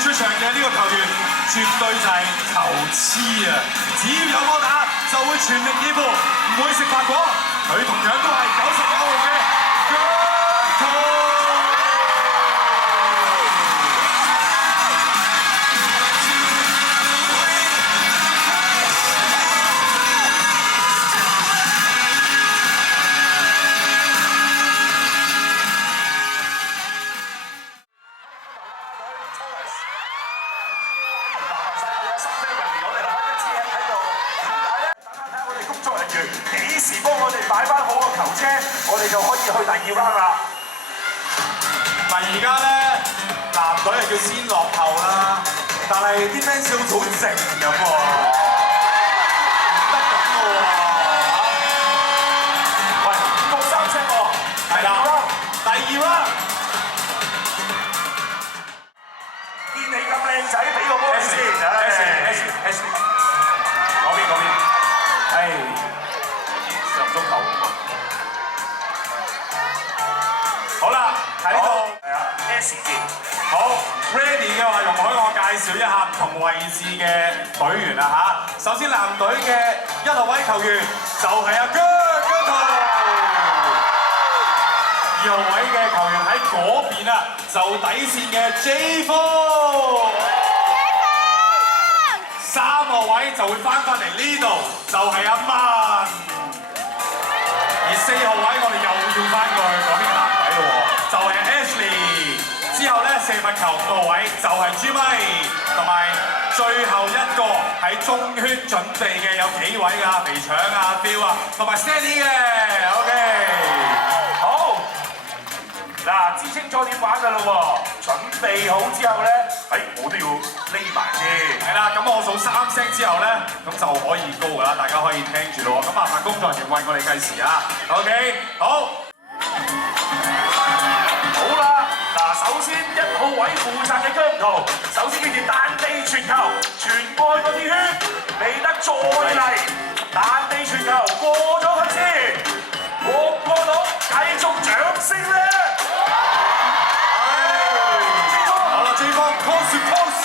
出場嘅呢個球員，絕對就係球痴啊！只要有波打，就會全力以赴，唔會食飯果。佢同樣都係99號嘅姜濤。 幾時幫我哋擺翻好個球車，我哋就可以去第2 round 啦。嗱，而家咧男隊係叫先落後啦，但係啲 fans 好似好靜咁喎，唔得咁嘅喎。喂，5、6、3 set 喎，係啦，第2 round。見你咁靚仔，俾個波你先。Ashley， 嗰邊，係。 上足球，好啦，喺呢度係啊 ，S 字，好 ready 嘅話，容許我介紹一下唔同位置嘅隊員啦嚇。首先男隊嘅1號位球員就係阿姜濤，2號位嘅球員喺嗰邊啊，就底線嘅 J 風，3號位就會翻嚟呢度，就係阿文。 而4號位我哋又要翻過去嗰邊男仔咯喎，就係 Ashley。之後咧射罰球5號位就係朱咪，同埋最後一個喺中圈準備嘅有幾位㗎，肥腸啊、Bill 啊，同埋 Stanley 嘅。OK， 好。嗱，知清楚點玩㗎咯喎，準備好之後咧，我都要匿埋先。係啦，咁我數3聲之後咧，咁就可以高㗎啦，大家可以聽住咯。咁麻煩工作人員為我哋計時啊。OK， 好。好啦，嗱，首先1號位負責嘅姜濤，首先記住彈地傳球，傳過去個鐵圈，嚟得再嚟，彈地傳球過咗去先，過到繼續掌聲咧。 好啦，J 方 close to close。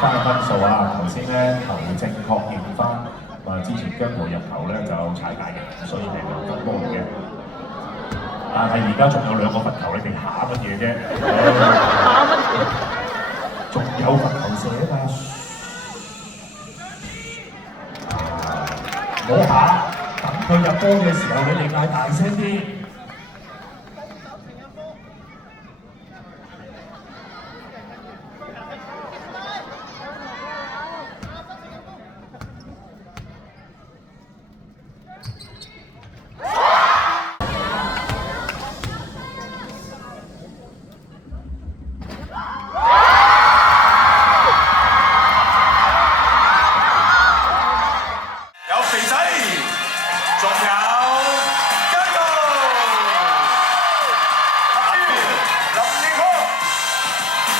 翻分數啊！頭先咧球證確認翻，話之前姜濤入球咧就踩界嘅，所以係兩分波嘅。但係而家仲有2個罰球，你哋下乜嘢啫？下乜嘢？仲有罰球射啊嘛！波嘅時候，你哋嗌大聲啲。有肥仔，仲有姜濤、林奕匡、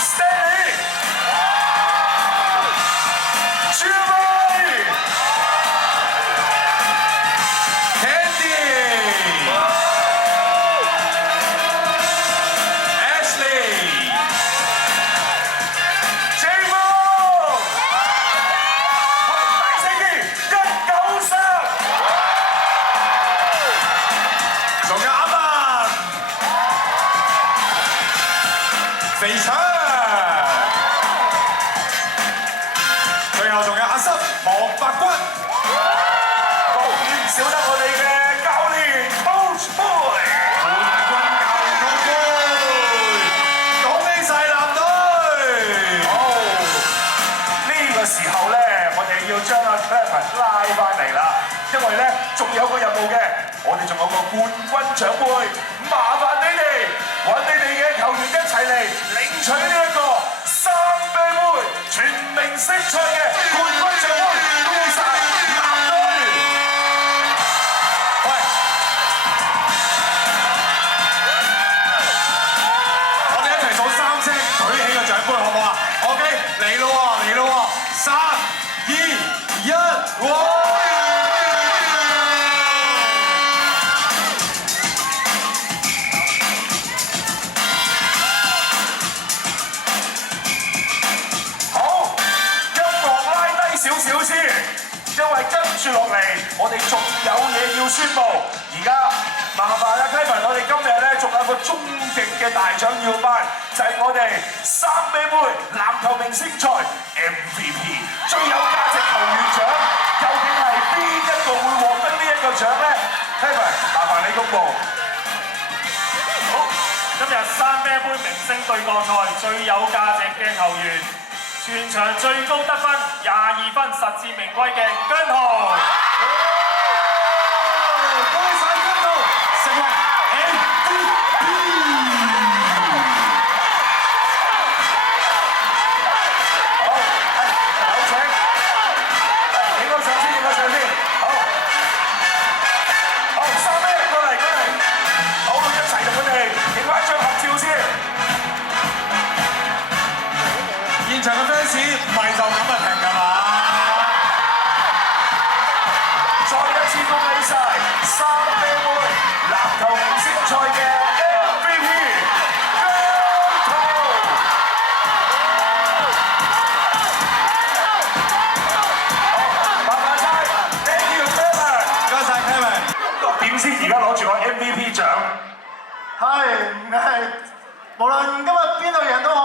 Stanley、朱偉、Candy、Ashley、謝幕，大聲啲，193。仲有阿文、肥腸，最後仲有阿濕、黃白骨。當然唔少得我哋嘅教練 Coach Boy。冠軍教練高杯，恭喜晒藍隊！好，呢個時候咧，我哋要將阿 Kevin 拉翻嚟啦，因為咧仲有個任務嘅，我哋仲有個冠軍獎杯，麻煩你哋揾你哋嘅球員一齊嚟領取呢一個三啤杯全明星賽嘅冠軍獎杯，恭喜晒藍隊！喂，我哋一齊數3聲，舉起個獎杯好唔好啊？OK，嚟咯喎，嚟咯喎，3、2、1，哇！好，音樂拉低少少先，因為跟住落嚟，我哋仲有嘢要宣佈。而家麻煩阿 Kevin，我哋今日咧仲有個終極嘅大獎要頒，就係我哋三啤杯籃球明星賽 MVP 最有價值球員獎，究竟係邊一個會獲得呢一個獎咧 ？Kevin，麻煩你公佈。好，今日三啤杯明星對抗賽最有價值嘅球員，全場最高得分22分，實至名歸嘅姜濤。恭喜晒姜濤，成為 MVP。好，有請，影個相先，影個相先，好，好，三啤過嚟，好，一齊同佢哋影翻張合照先。現場嘅 fans 唔係就咁就停㗎嘛？再一次恭喜晒三啤杯籃球明星賽嘅 MVP 姜濤。好，麻煩晒 ，Thank you Kevin。唔該晒 Kevin。點先而家攞住個 MVP 獎？係，無論今日邊度人都好，